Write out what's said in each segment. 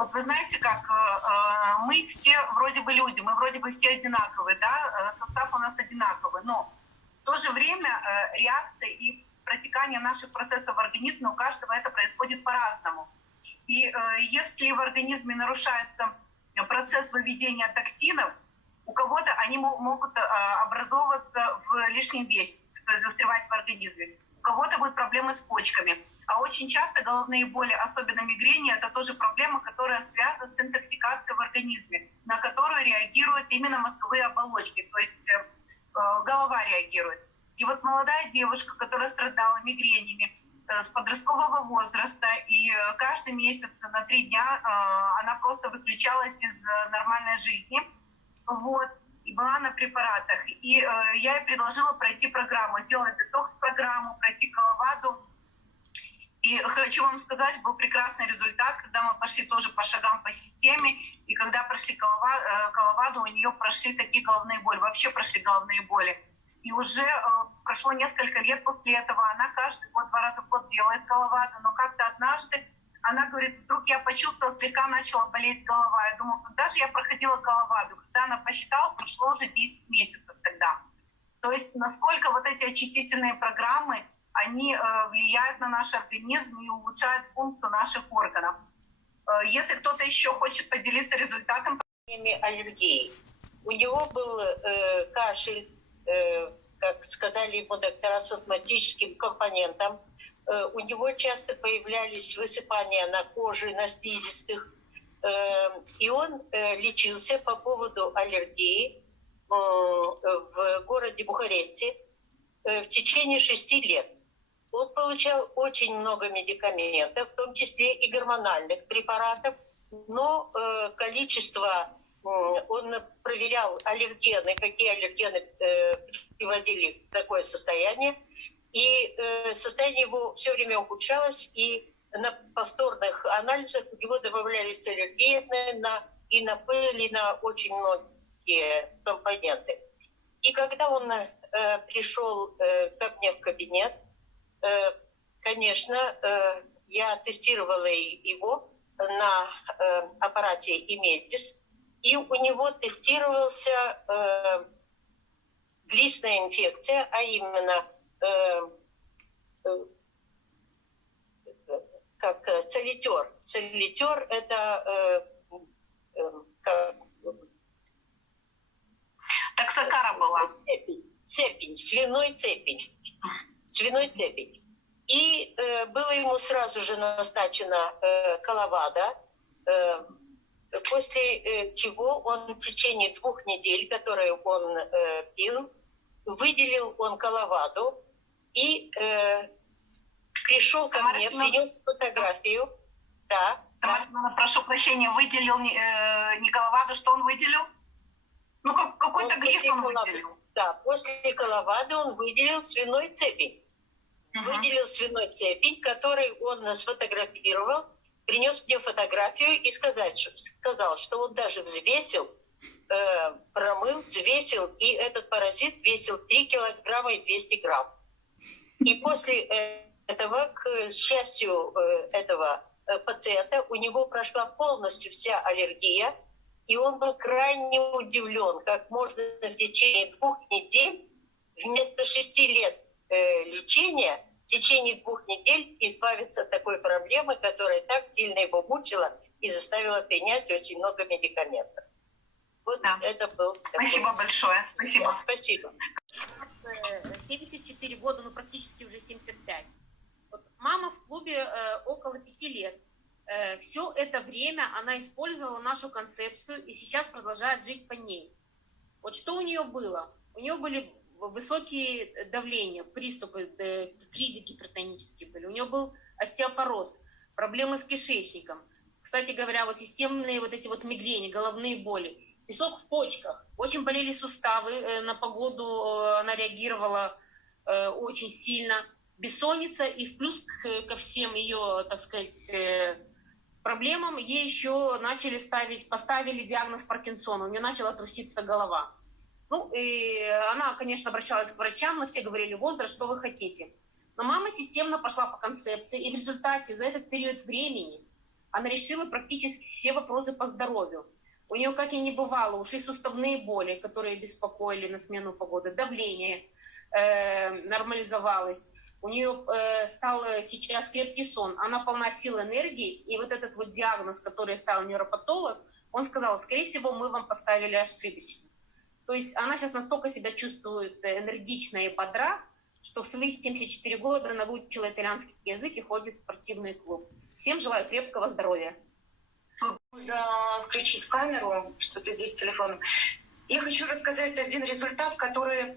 Вот вы знаете, как мы все вроде бы люди, мы вроде бы все одинаковые, да, состав у нас одинаковый, но в то же время реакция и протекание наших процессов в организме у каждого это происходит по-разному. И если в организме нарушается процесс выведения токсинов, у кого-то они могут образовываться в лишнем весе, то есть застревать в организме. У кого-то будут проблемы с почками. А очень часто головные боли, особенно мигрени, это тоже проблема, которая связана с интоксикацией в организме, на которую реагируют именно мозговые оболочки, то есть голова реагирует. И вот молодая девушка, которая страдала мигренями с подросткового возраста, и каждый месяц на 3 дня она просто выключалась из нормальной жизни, вот, и была на препаратах. И я ей предложила пройти программу, сделать детокс-программу, пройти коловаду. И хочу вам сказать, был прекрасный результат, когда мы пошли тоже по шагам по системе, и когда прошли коловаду, у нее прошли такие головные боли, вообще прошли головные боли. И уже прошло несколько лет после этого, она каждый год, 2 раза в год делает коловаду, но как-то однажды она говорит, вдруг я почувствовала, слегка начала болеть голова. Я думала, когда же я проходила коловаду? Когда она посчитала, прошло уже 10 месяцев тогда. То есть насколько вот эти очистительные программы, они влияют на наш организм и улучшают функцию наших органов. Если кто-то еще хочет поделиться результатом аллергии. У него был кашель, как сказали ему доктора, с астматическим компонентом. У него часто появлялись высыпания на коже, на слизистых. И он лечился по поводу аллергии в городе Бухаресте в течение 6 лет. Он получал очень много медикаментов, в том числе и гормональных препаратов, но количество, он проверял аллергены, какие аллергены приводили в такое состояние, и состояние его все время ухудшалось, и на повторных анализах у него добавлялись аллергены и на пыль, и на очень многие компоненты. И когда он пришел ко мне в кабинет, конечно, я тестировала его на аппарате Имедис, и у него тестировался глистная инфекция, а именно как целитер. Целитер – это Токсокара была. Цепень, свиной цепень. И было ему сразу же назначена коловада, после чего он в течение 2 недель, которые он пил, выделил он коловаду и пришел ко мне, принес фотографию. Да. Прошу прощения, выделил не коловаду, что он выделил? Ну, какой-то глист он выделил. Да, после коловады он выделил свиной цепень. Выделил свиной цепень, который он сфотографировал, принес мне фотографию и сказал, что он даже взвесил, промыл, взвесил, и этот паразит весил 3 килограмма и 200 грамм. И после этого, к счастью этого пациента, у него прошла полностью вся аллергия, и он был крайне удивлен, как можно в течение 2 недель, вместо 6 лет лечения, в течение 2 недель избавиться от такой проблемы, которая так сильно его мучила и заставила принять очень много медикаментов. Вот да. Это был... Спасибо большое. Спасибо. Спасибо. 74 года, ну практически уже 75. Вот мама в клубе около 5 лет. Все это время она использовала нашу концепцию и сейчас продолжает жить по ней. Вот что у нее было? У нее были высокие давления, приступы, кризы гипертонические были. У нее был остеопороз, проблемы с кишечником. Кстати говоря, вот системные вот эти вот мигрени, головные боли, песок в почках. Очень болели суставы, на погоду она реагировала очень сильно. Бессонница, и в плюс ко всем ее, так сказать, проблемам ей еще поставили диагноз Паркинсона. У нее начала труситься голова. Ну, и она, конечно, обращалась к врачам, но все говорили, возраст, что вы хотите. Но мама системно пошла по концепции, и в результате за этот период времени она решила практически все вопросы по здоровью. У нее, как и не бывало, ушли суставные боли, которые беспокоили на смену погоды, давление нормализовалось. У нее стал сейчас крепкий сон, она полна сил, энергии, и вот этот вот диагноз, который ставил нейропатолог, он сказал, скорее всего, мы вам поставили ошибочно. То есть она сейчас настолько себя чувствует энергично и бодра, что в свои 74 года она выучила итальянский язык и ходит в спортивный клуб. Всем желаю крепкого здоровья. Можно включить камеру, что-то здесь с телефоном. Я хочу рассказать один результат, который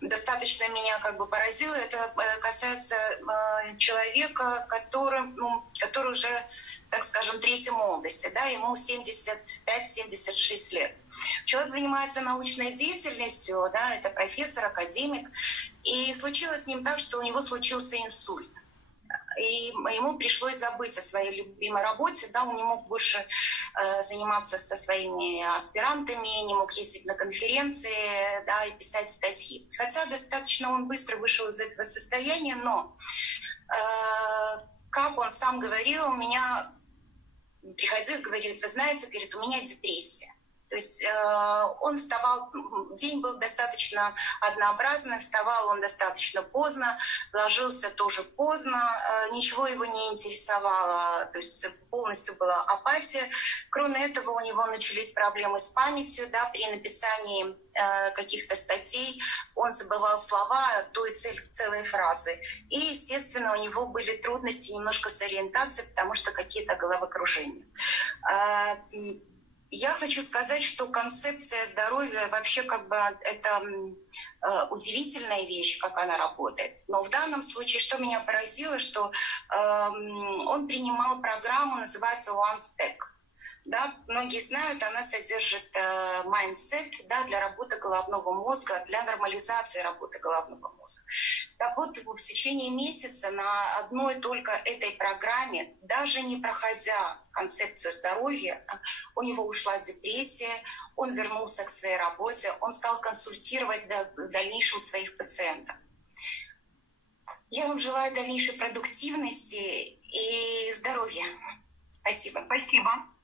достаточно меня поразил. Это касается человека, который уже, так скажем, третьей молодости, да, ему 75-76 лет. Человек занимается научной деятельностью, да, это профессор, академик, и случилось с ним так, что у него случился инсульт. И ему пришлось забыть о своей любимой работе, да, он не мог больше заниматься со своими аспирантами, не мог ездить на конференции, да, и писать статьи. Хотя достаточно он быстро вышел из этого состояния, но, как он сам говорил, у меня приходил, говорит, вы знаете, говорит, у меня депрессия. То есть он вставал, день был достаточно однообразный, вставал он достаточно поздно, ложился тоже поздно, ничего его не интересовало, то есть полностью была апатия. Кроме этого, у него начались проблемы с памятью, да, при написании каких-то статей он забывал слова, то и целые фразы. И, естественно, у него были трудности немножко с ориентацией, потому что какие-то головокружения. Я хочу сказать, что концепция здоровья вообще это удивительная вещь, как она работает. Но в данном случае, что меня поразило, что он принимал программу, называется One Stack. Да, многие знают, она содержит mindset, да, для работы головного мозга, для нормализации работы головного мозга. Так вот, в течение месяца на одной только этой программе, даже не проходя концепцию здоровья, у него ушла депрессия, он вернулся к своей работе, он стал консультировать в дальнейшем своих пациентов. Я вам желаю дальнейшей продуктивности и здоровья. Спасибо. Спасибо.